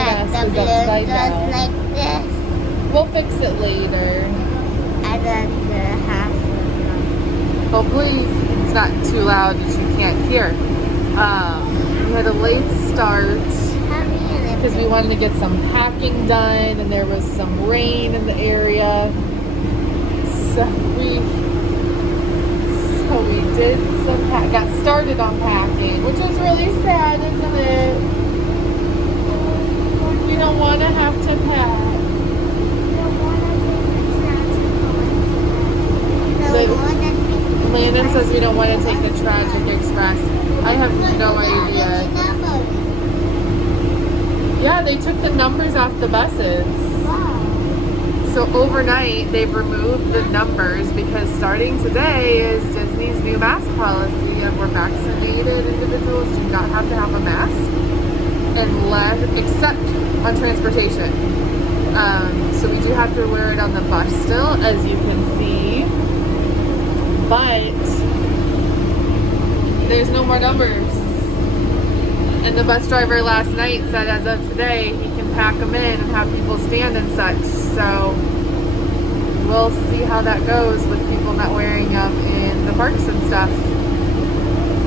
mask the is balloon upside goes down. like this, We'll fix it later. and then the half of Hopefully it's not too loud that you can't hear. We had a late start because we wanted to get some packing done, and there was some rain in the area. So we did got started on packing, which was really sad, isn't it? You don't want to have to pack. Landon says we don't want to take the Tragic Express. I have no idea. Yeah, they took the numbers off the buses. So overnight, they've removed the numbers because starting today is Disney's new mask policy, and where vaccinated individuals do not have to have a mask except on transportation. So we do have to wear it on the bus still, as you can see. But there's no more numbers. And the bus driver last night said as of today, he can pack them in and have people stand and such. So we'll see how that goes with people not wearing them in the parks and stuff.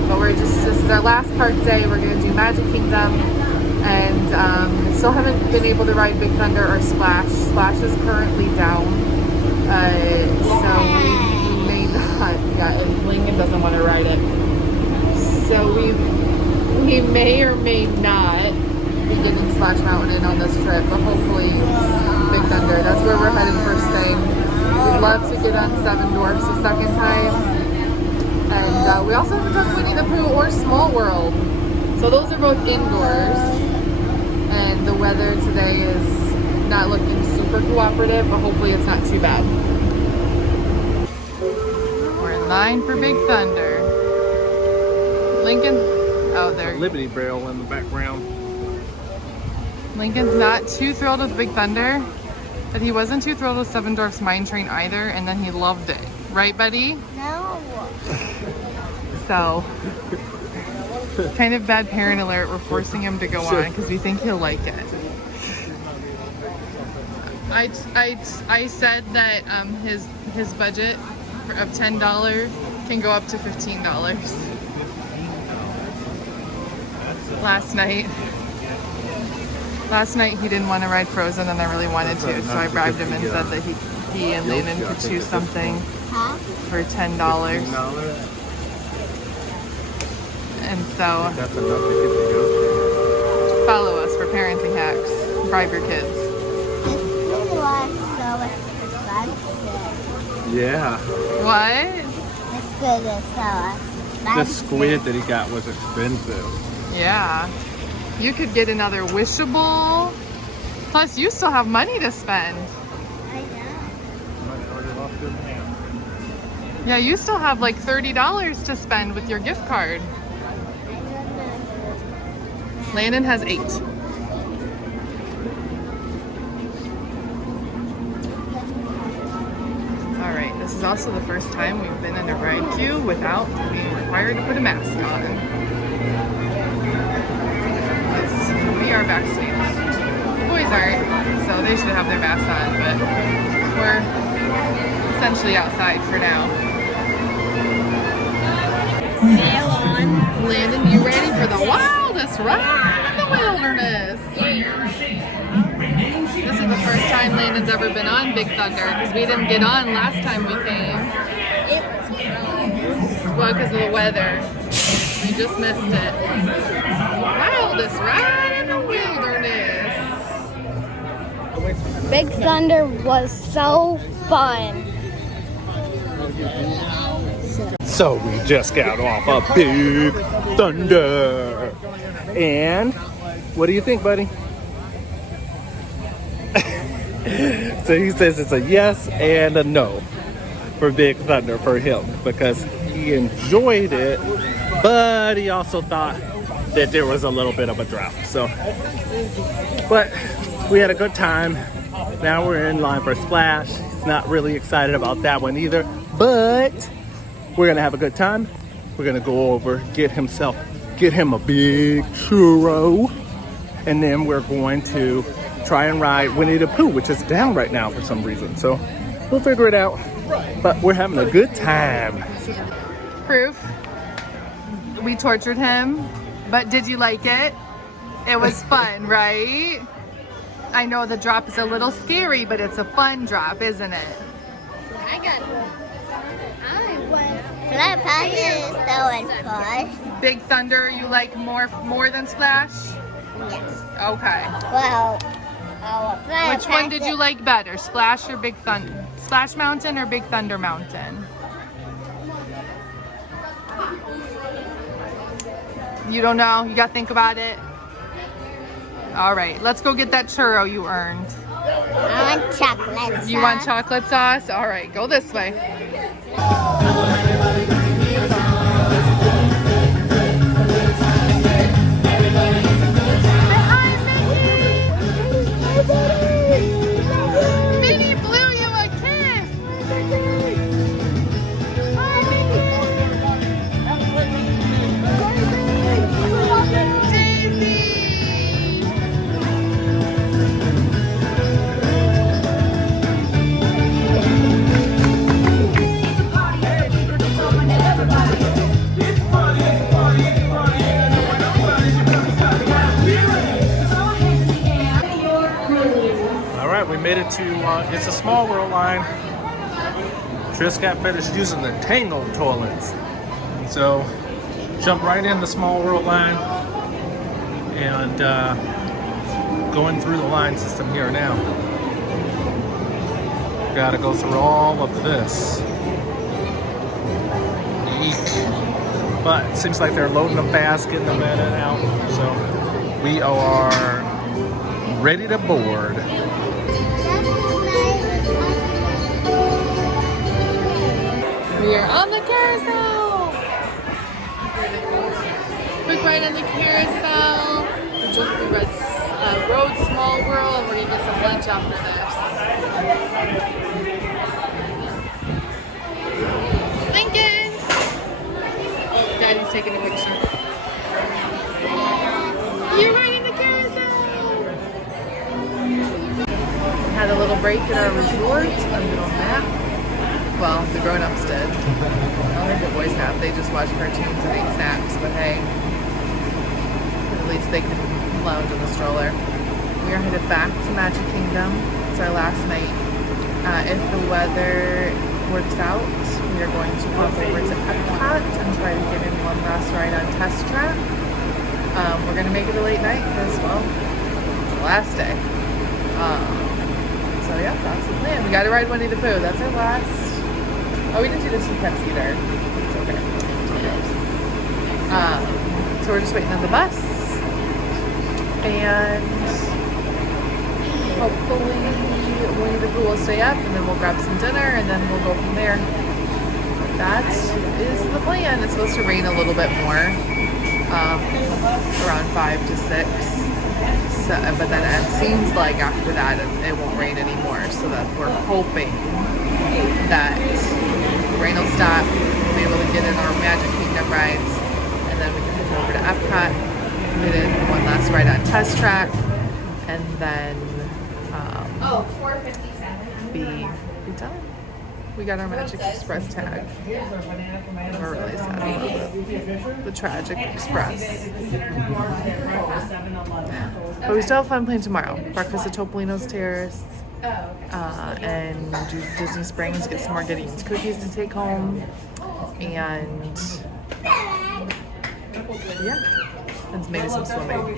But this is our last park day. We're going to do Magic Kingdom. And still haven't been able to ride Big Thunder or Splash. Splash is currently down. So we may not. Yeah, and Lincoln doesn't want to ride it. So we may or may not be getting Splash Mountain on this trip, but hopefully Big Thunder. That's where we're heading first thing. We'd love to get on Seven Dwarfs a second time. And we also haven't done Winnie the Pooh or Small World. So those are both indoors. And the weather today is not looking super cooperative, but hopefully it's not too bad. We're in line for Big Thunder. Lincoln, oh, there. Liberty Bell in the background. Lincoln's not too thrilled with Big Thunder, but he wasn't too thrilled with Seven Dwarfs Mine Train either, and then he loved it. Right, buddy? No. So, kind of bad parent alert. We're forcing him to go on because we think he'll like it. I said that his budget of $10 can go up to $15. Last night he didn't want to ride Frozen, and I really wanted to, so I bribed him and said that he and Landon could choose something for $10. And so That's enough to get to go. follow us for parenting hacks. Bribe your kids. Yeah. What? It's good as The squid that he got was expensive. Yeah. You could get another Wishable. Plus, you still have money to spend. I know. Yeah, you still have like $30 to spend with your gift card. Landon has 8. Alright, this is also the first time we've been in a ride queue without being required to put a mask on. Yes, we are vaccinated. The boys aren't, so they should have their masks on, but we're essentially outside for now. Landon, you ready for the wildest ride in the wilderness? This is the first time Landon's ever been on Big Thunder because we didn't get on last time we came. It was gross. Well, because of the weather. We just missed it. Wildest ride in the wilderness. Big Thunder was so fun. So we just got off a Big Thunder. And what do you think, buddy? So he says it's a yes and a no for Big Thunder for him because he enjoyed it, but he also thought that there was a little bit of a drop. So, but we had a good time. Now we're in line for Splash. He's not really excited about that one either, but we're gonna have a good time. We're gonna go over, get him a big churro, And then we're going to try and ride Winnie the Pooh, which is down right now for some reason. So we'll figure it out. But we're having a good time. Proof. We tortured him, but did you like it? It was fun, right? I know the drop is a little scary, but it's a fun drop, isn't it? I was flat passes so fun. Big Thunder, you like more than Splash? Yes. Okay. Well, flat Which one did you like better, Splash or Big Thunder? Splash Mountain or Big Thunder Mountain? You don't know? You gotta think about it? All right, let's go get that churro you earned. I want chocolate sauce. You want chocolate sauce? All right, go this way. Minnie blew you a kiss. We made it to, it's a Small World line. Tris got finished using the Tangled toilets. And so, jump right in the Small World line and going through the line system here now. Gotta go through all of this. Eek. But it seems like they're loading them fast, getting them in and out. So, we are ready to board. We are on the carousel. Quick ride on the carousel. We rode Small World, and we're gonna get some lunch after this. Lincoln. Oh, Daddy's taking a picture. You're riding the carousel. Had a little break at our resort, a little nap. Well, the grown-ups did. I don't think the boys have. They just watch cartoons and eat snacks, but hey, at least they can lounge in the stroller. We are headed back to Magic Kingdom. It's our last night. If the weather works out, we are going to pop over to EPCOT and try to get in one last ride on Test Track. We're going to make it a late night because, well, it's the last day. So yeah, that's the plan. We got to ride Winnie the Pooh. That's our last. Oh, we didn't do the teacups either. It's okay. So we're just waiting on the bus. And hopefully Winnie the Pooh will stay up and then we'll grab some dinner and then we'll go from there. That is the plan. It's supposed to rain a little bit more. Around 5 to 6. So, but then it seems like after that it won't rain anymore. So that we're hoping that the rain will stop, we'll be able to get in our Magic Kingdom rides, and then we can head over to EPCOT, get in one last ride on Test Track, and then be done. We got our Magic Express tag. We're really sad about it. The Tragic Express. But we still have fun playing tomorrow. Breakfast at Topolino's Terrace. And do Disney Springs, get some more Goody Eats cookies to take home. And yeah, and maybe some swimming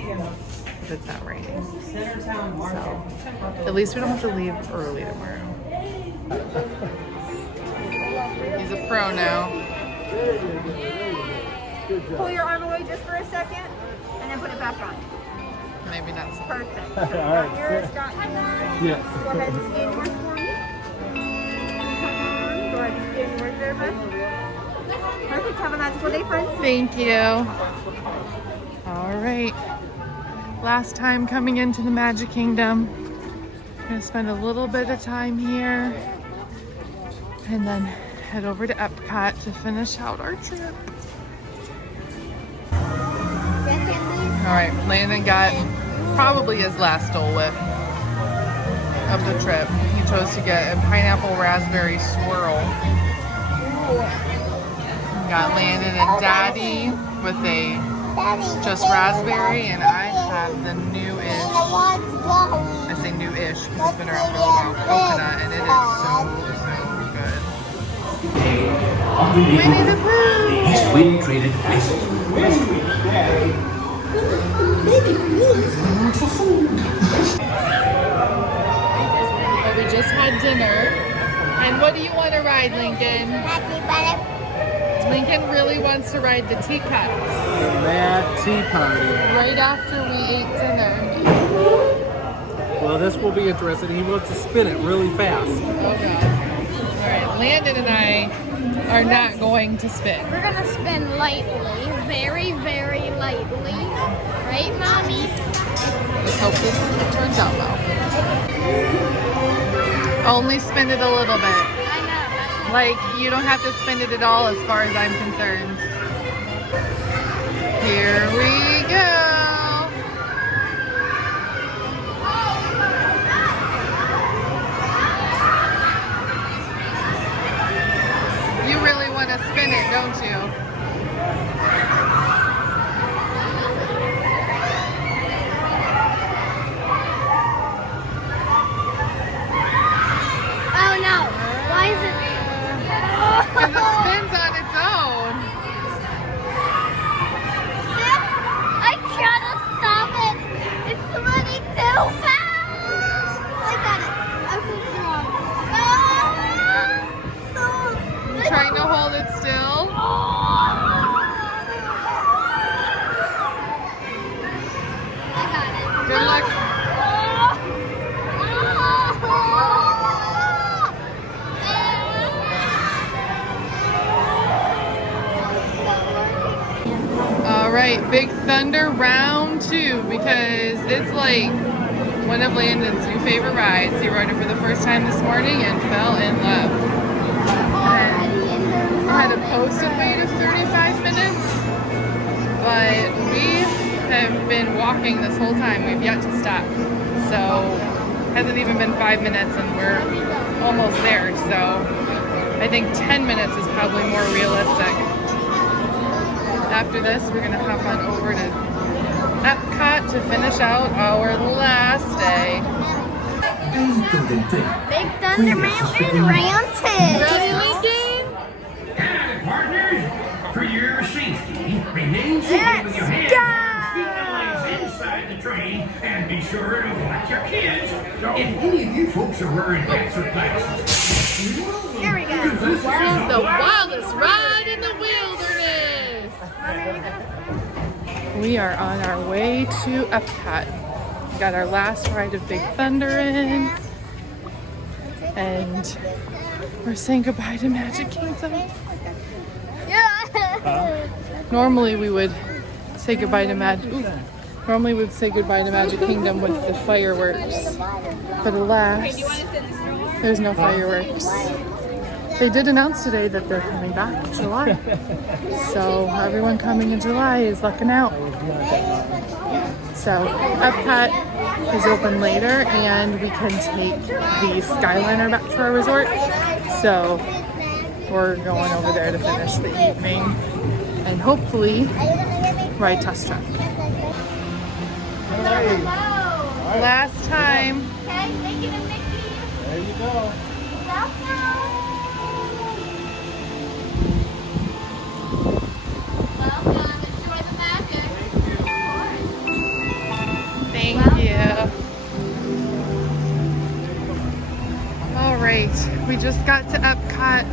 if it's not raining. So at least we don't have to leave early tomorrow. He's a pro now. Pull your arm away just for a second, and then put it back on. Maybe not so. Perfect. So got yours, got yours. Yes. Go ahead and scan yours for me. Go ahead and scan yours there, bud. Perfect. Have a magical day, friends. Thank you. All right. Last time coming into the Magic Kingdom. I'm gonna spend a little bit of time here and then head over to EPCOT to finish out our trip. All right, Landon got probably his last Dole Whip of the trip. He chose to get a pineapple raspberry swirl. Got Landon and Daddy with a just raspberry, and I have the new-ish, I say new-ish because it's been around for a while, coconut, and it is so, so good. Winnie the Pooh! Sweet treated ice cream. We just had dinner. And what do you want to ride, Lincoln? Lincoln really wants to ride the teacups. That tea party. Right after we ate dinner. Well, this will be interesting. He wants to spin it really fast. Okay. All right, Landon and I are not going to spin. We're gonna spin lightly, very, very lightly. Right, Mommy? Let's hope this turns out well. Only spin it a little bit. I know. Like, you don't have to spin it at all as far as I'm concerned. Here we go. You really want to spin it, don't you? Oh no! Why is it? Because it spins on its own. I gotta stop it! It's running too fast! I got it. I'm so strong. I'm trying to hold it still. I got it. Good luck. All right, Big Thunder round 2, because it's like one of Landon's new favorite rides. He rode it for the first time this morning and fell in love. And I had a posted wait of 35 minutes, but we have been walking this whole time. We've yet to stop. So hasn't even been 5 minutes and we're almost there. So I think 10 minutes is probably more realistic. After this, we're gonna hop on over to EPCOT to finish out our last day. Big Thunder Mountain round 2. Ready, Lincoln? And partners, for your safety, remain seated with your hands inside the train, and be sure to watch your kids. If any of you folks are wearing hats or glasses, Here we go. This is the wildest ride in the wilderness. We are on our way to EPCOT. We got our last ride of Big Thunder in, and we're saying goodbye to Magic Kingdom. Normally we would say goodbye to Magic Kingdom with the fireworks, but alas, there's no fireworks. They did announce today that they're coming back in July, so everyone coming in July is lucking out. So EPCOT is open later, and we can take the Skyliner back to our resort. So we're going over there to finish the evening and hopefully ride Test Track. Last time. Okay, Mickey and Mickey. There you go. Welcome. Enjoy the magic. Thank you. All right, we just got to EPCOT.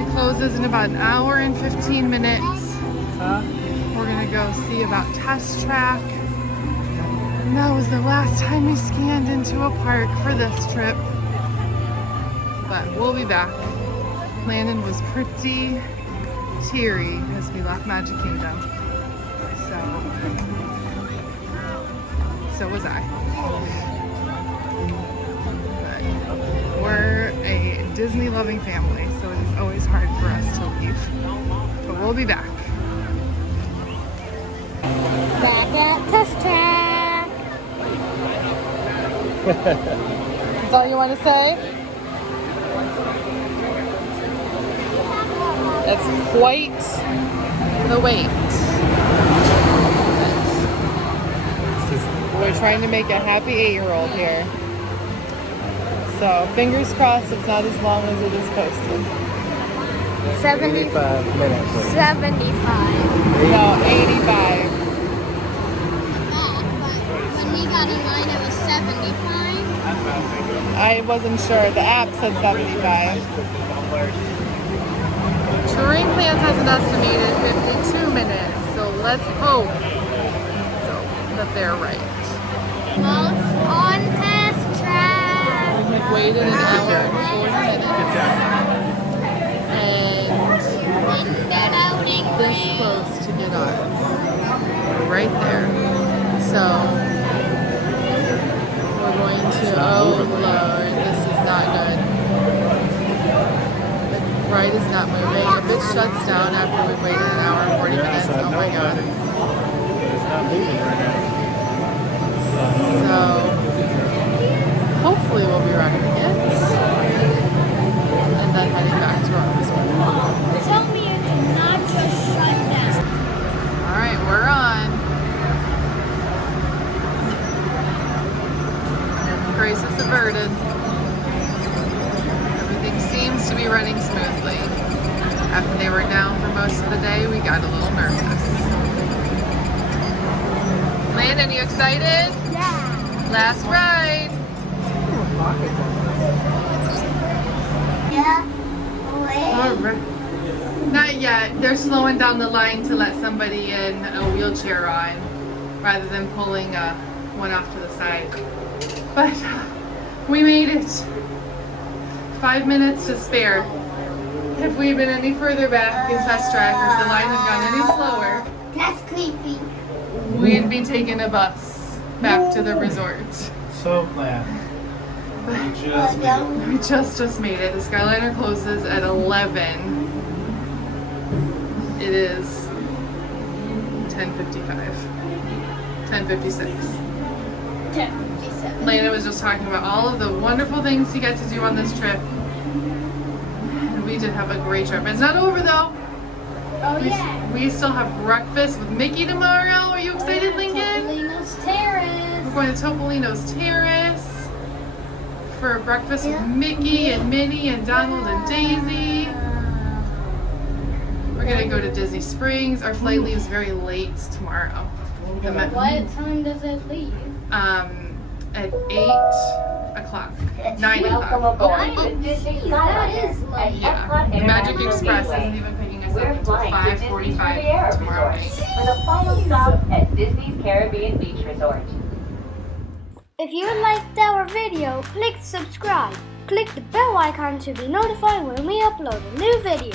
It closes in about an hour and 15 minutes. We're gonna go see about Test Track. And that was the last time we scanned into a park for this trip. But we'll be back. Landon was pretty teary as we left Magic Kingdom. So was I. But we're a Disney loving family, so it is always hard for us to leave. But we'll be back. Back at Test Track. That's all you want to say? That's quite the wait. We're trying to make a happy 8-year-old here. So fingers crossed it's not as long as it is posted. 85 minutes. 75. No, 85. When we got in line, it was 75. I wasn't sure. The app said 75. Terrain Plans has an estimated 52 minutes, so let's hope that they're right. Most on test track. We had waited an hour and 40 minutes. And this close to get on. Right there. So we're going to, oh Lord, this is not good. The ride is not moving. If it shuts down after we've waited an hour and 40 minutes, oh my God. It's not moving right now. So hopefully we'll be running it. And then heading back to our resort. Tell me it did not just shut down. Alright, we're on. Crisis averted. Everything seems to be running smoothly. After they were down for most of the day, we got a little nervous. Landon, you excited? Yeah. Last ride. Yeah. Not yet. They're slowing down the line to let somebody in a wheelchair on, rather than pulling one off to the side. But we made it. 5 minutes to spare. If we'd been any further back in test track, or if the line had gone any slower, That's creepy. we'd be taking a bus back to the resort. So glad. We just made it. The Skyliner closes at 11. It is 10:55. 10:56. 10:57. Lana was just talking about all of the wonderful things you get to do on this trip. And we did have a great trip. It's not over though. Oh yeah. We still have breakfast with Mickey tomorrow. Are you excited, Lincoln? Topolino's Terrace. We're going to Topolino's Terrace for breakfast with Mickey and Minnie and Donald and Daisy. We're going to go to Disney Springs. Our flight leaves very late tomorrow. What time does it leave? At 8 o'clock. 9 o'clock. That is late. Yeah. The Magic Express isn't even picking us up until 5:45 tomorrow night. With a final stop at Disney's Caribbean Beach Resort. If you liked our video, click subscribe. Click the bell icon to be notified when we upload a new video.